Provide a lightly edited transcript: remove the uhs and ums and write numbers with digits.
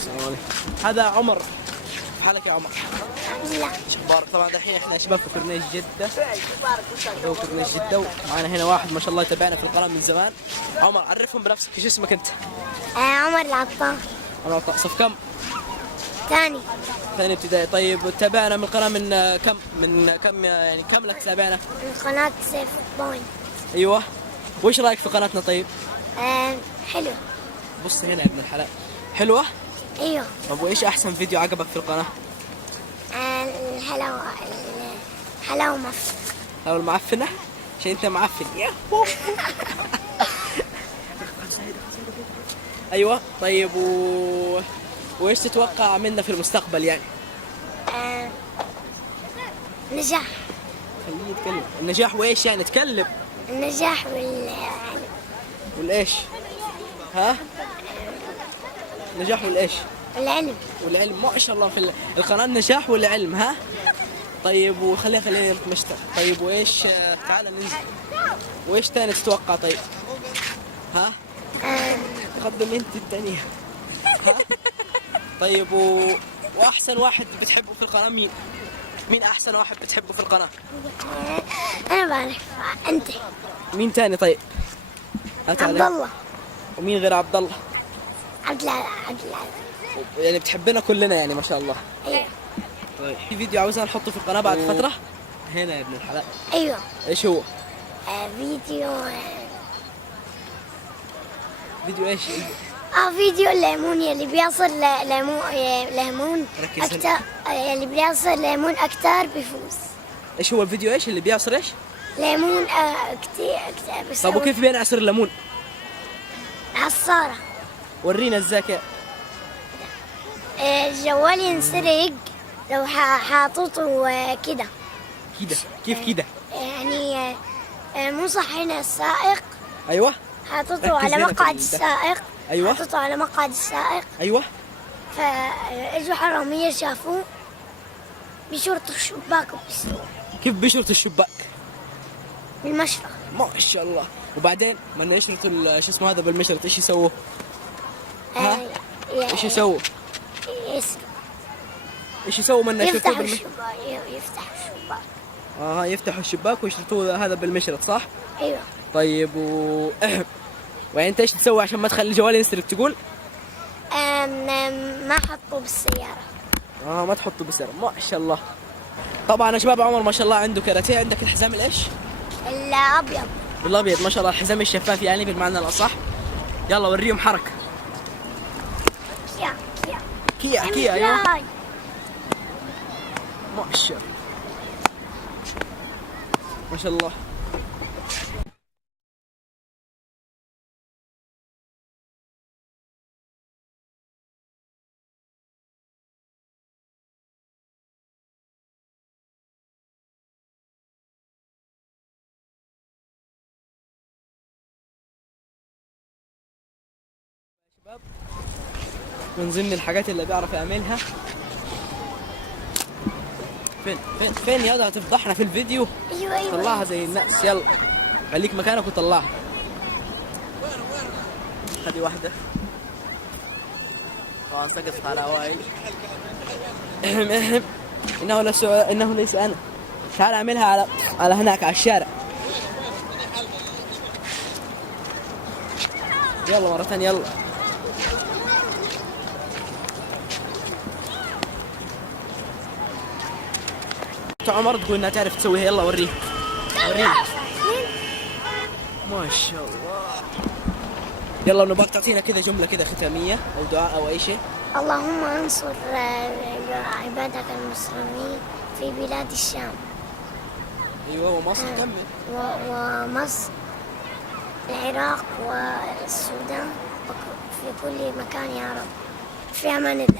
السلام عليكم. هذا عمر. كيف حالك يا عمر؟ لا. شو اخبارك؟ طبعا دحين احنا شباب في كورنيش جدة. جو كورنيش جدة ومعنا هنا واحد ما شاء الله يتابعنا في القناة من زمان. عمر عرفهم بنفسك، ايش اسمك انت؟ عمر العطار. عمر صف كم؟ ثاني. ثاني ابتدائي. طيب تابعنا من القناة من كم يعني كم لك تتابعنا؟ من قناة سيف بوينت. ايوه. وايش رايك في قناتنا طيب؟ حلو. بص هنا يا ابن الحلال. حلوة؟ ايوه. طب وايش احسن فيديو عجبك في القناة؟ الحلاوة. الحلاوة مفت. او المعفنة؟ عشان انت معفن. ايوه. طيب وايش تتوقع منا في المستقبل يعني؟ نجاح. خليه يتكلم. النجاح وايش يعني؟ تكلم. النجاح والايش؟ ها؟ نجاح والايش؟ والعلم. والعلم. ما شاء الله في القناة النجاح والعلم. ها؟ طيب خلينا نتمشى. طيب وايش؟ تعال ننزل. وايش تاني تتوقع طيب؟ ها؟ قدم انت الثانية. ها؟ طيب واحسن واحد بتحبه في القناة مين؟ مين احسن واحد بتحبه في القناة؟ انا بعرف. انت. مين تاني طيب؟ عبد الله. ومين غير عبد الله؟ عبد العزيز. يعني بتحبنا كلنا يعني ما شاء الله. ايوه. طيب في فيديو عاوزنا نحطه في القناة بعد فترة. هنا يا ابن الحلال. ايوه. ايش هو؟ فيديو ايش؟ فيديو الليمون يلي بيصل ليمون اكثر. يلي بيصل ليمون اكثر بيفوز. ايش هو الفيديو؟ ايش اللي بيعصر ايش؟ ليمون كثير. طب وكيف بينعصر الليمون؟ عصارة. ورينا ازاي كيف. الجوال ينسرق لو حاططه كده. كده؟ كيف كده؟ يعني مو صح هنا السائق. ايوه. حاططه على مقعد السائق. ايوه. حاططه على مقعد السائق. ايوه. فاجوا حرامية شافوه بشرطوا الشباك وبيسروه. كيف بيشرط الشباك؟ بالمشرط. ما شاء الله. وبعدين من يشرطوا شو اسمه هذا بالمشرط ايش يسووا؟ ها؟ ايش يسووا؟ ايش يسووا من يشرطوه بالمشرط؟ يفتحوا الشباك. يفتحوا الشباك ويشرطوه هذا بالمشرط صح؟ ايوه. طيب ويعني انت ايش تسوي عشان ما تخلي الجوال ينسرق تقول؟ ما حطوا بالسيارة. ما تحطوا بالسيارة. ما شاء الله. طبعا يا شباب عمر ما شاء الله عنده كاراتيه. عندك الحزام الايش؟ الابيض. الابيض ما شاء الله. الحزام الشفاف يعني بالمعنى الاصح. يلا وريهم حركة. كيا ايوه. ما شاء الله. ما شاء الله. شباب من ضمن الحاجات اللي بيعرف يعملها فين يلا هتفضحنا في الفيديو. ايوه. طلعها زي الناس. يلا خليك مكانك وطلعها. هذه واحدة. طبعا سقطت على وائل. انه ليس انا. تعال اعملها على هناك على الشارع. يلا مرة ثانية يلا. عمر تقول انها تعرف تسويها. يلا وريها. ما شاء الله. يلا نبغاك تعطينا كذا جملة كذا ختامية او دعاء او اي شيء. اللهم انصر عبادك المسلمين في بلاد الشام. ايوه. ومصر كمل. ومصر. العراق والسودان. في كل مكان يا رب. في امان الله.